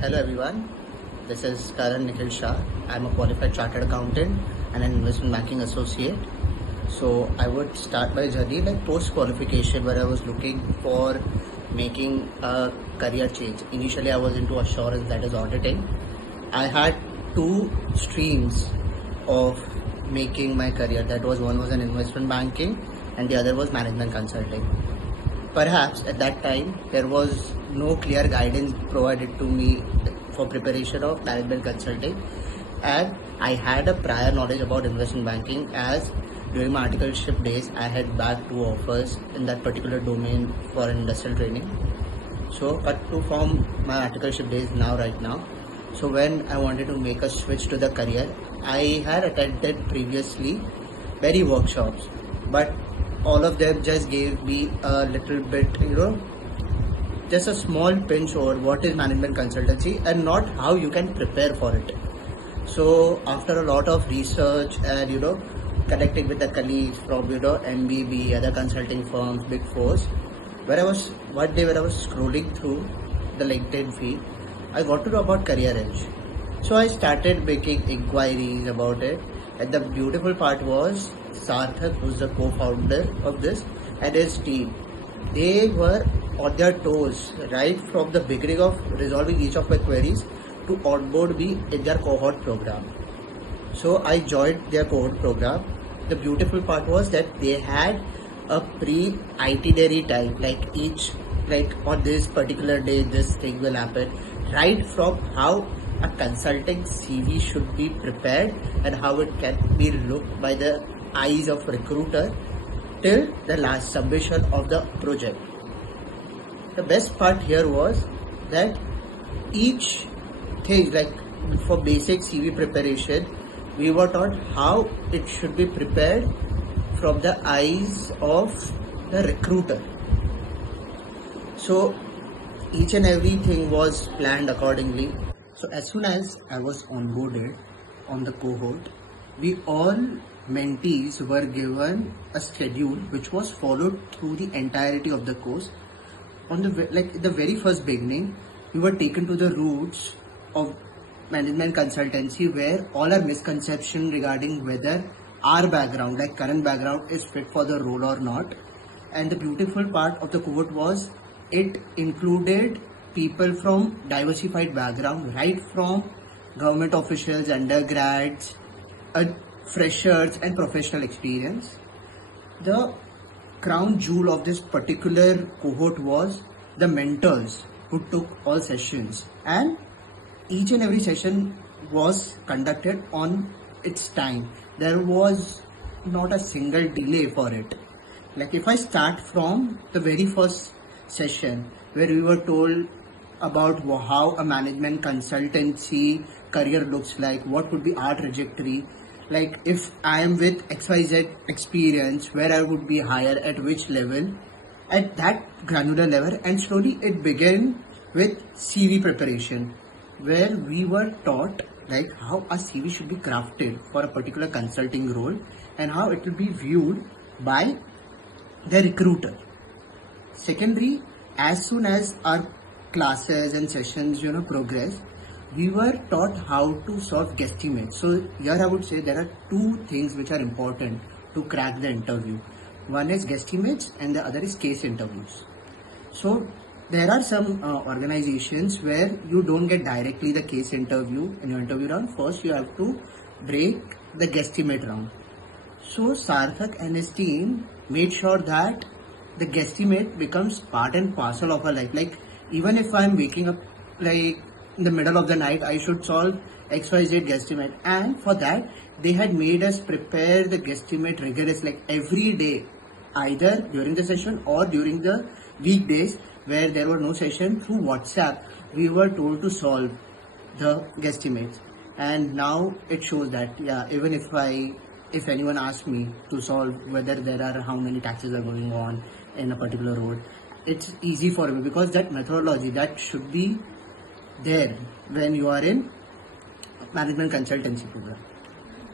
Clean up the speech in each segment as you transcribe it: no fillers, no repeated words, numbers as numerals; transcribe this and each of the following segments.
Hello everyone, this is Karan Nikhil Shah. I'm a qualified chartered accountant and an investment banking associate. So I would start my journey like post qualification where I was looking for making a career change. Initially I was into assurance, that is auditing. I had two streams of making my career. That was one was an investment banking and the other was management consulting. Perhaps at that time there was no clear guidance provided to me for preparation of management consulting, and I had a prior knowledge about investment banking as during my articleship days I had bagged two offers in that particular domain for industrial training. So cut to from my articleship days right now. So when I wanted to make a switch to the career, I had attended previously many workshops, but all of them just gave me a little bit, just a small pinch over what is management consultancy and not how you can prepare for it. So after a lot of research and connecting with the colleagues from MBB, other consulting firms, Big Fours, where I was one day when I was scrolling through the LinkedIn feed, I got to know about Career Edge. So I started making inquiries about it, and the beautiful part was Sarthak, who's the co-founder of this, and his team. They were on their toes right from the beginning of resolving each of my queries to onboard me in their cohort program. So I joined their cohort program. The beautiful part was that they had a pre-itinerary time, like on this particular day, this thing will happen, right from how a consulting CV should be prepared and how it can be looked by the eyes of recruiter till the last submission of the project. The best part here was that each thing, like for basic CV preparation, we were taught how it should be prepared from the eyes of the recruiter. So each and everything was planned accordingly. So as soon as I was onboarded on the cohort, we all mentees were given a schedule which was followed through the entirety of the course. On the very first beginning, we were taken to the roots of management consultancy, where all our misconception regarding whether our background, like current background, is fit for the role or not. And the beautiful part of the cohort was it included people from diversified background, right from government officials, undergrads, freshers and professional experience. The crown jewel of this particular cohort was the mentors who took all sessions, and each and every session was conducted on its time. There was not a single delay for it. Like if I start from the very first session where we were told about how a management consultancy career looks like, what would be our trajectory, like if I am with XYZ experience, where I would be higher at which level, at that granular level, and slowly it began with CV preparation, where we were taught like how a CV should be crafted for a particular consulting role and how it will be viewed by the recruiter. Secondly, as soon as our classes and sessions progress, we were taught how to solve guesstimates. So here I would say there are two things which are important to crack the interview. One is guesstimates and the other is case interviews. So there are some organizations where you don't get directly the case interview in your interview round. First you have to break the guesstimate round. So Sarthak and his team made sure that the guesstimate becomes part and parcel of our life. Like even if I'm waking up like in the middle of the night, I should solve XYZ guesstimate. And for that, they had made us prepare the guesstimate rigorous, like every day, either during the session or during the weekdays where there were no session, through WhatsApp, we were told to solve the guesstimates. And now it shows that, yeah, even if anyone asks me to solve whether there are how many taxes are going on in a particular road, it's easy for me because that methodology that should be there when you are in management consultancy program.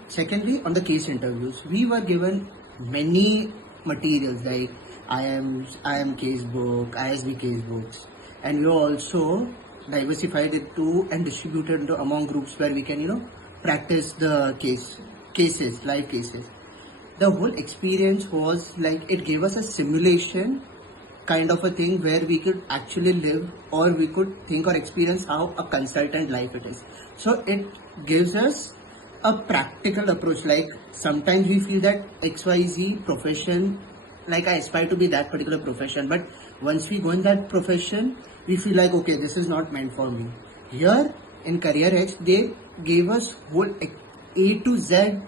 Secondly, on the case interviews, we were given many materials like IM case book, ISB case books, and we were also diversified it to and distributed into among groups where we can practice the cases, live cases. The whole experience was like it gave us a simulation kind of a thing where we could actually live, or we could think or experience how a consultant life it is. So it gives us a practical approach. Like sometimes we feel that XYZ profession, like I aspire to be that particular profession, but once we go in that profession, we feel like, okay, this is not meant for me. Here in Career X, they gave us whole A to Z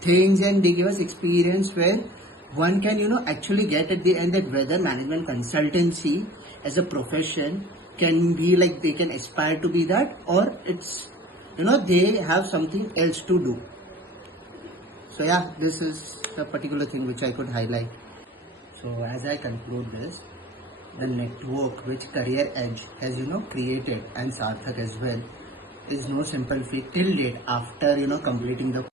things, and they give us experience where one can actually get at the end that whether management consultancy as a profession can be like they can aspire to be that, or it's they have something else to do. So yeah, this is the particular thing which I could highlight. So as I conclude this, the network which Career Edge has created, and Sarthak as well, is no simple feat till date after completing the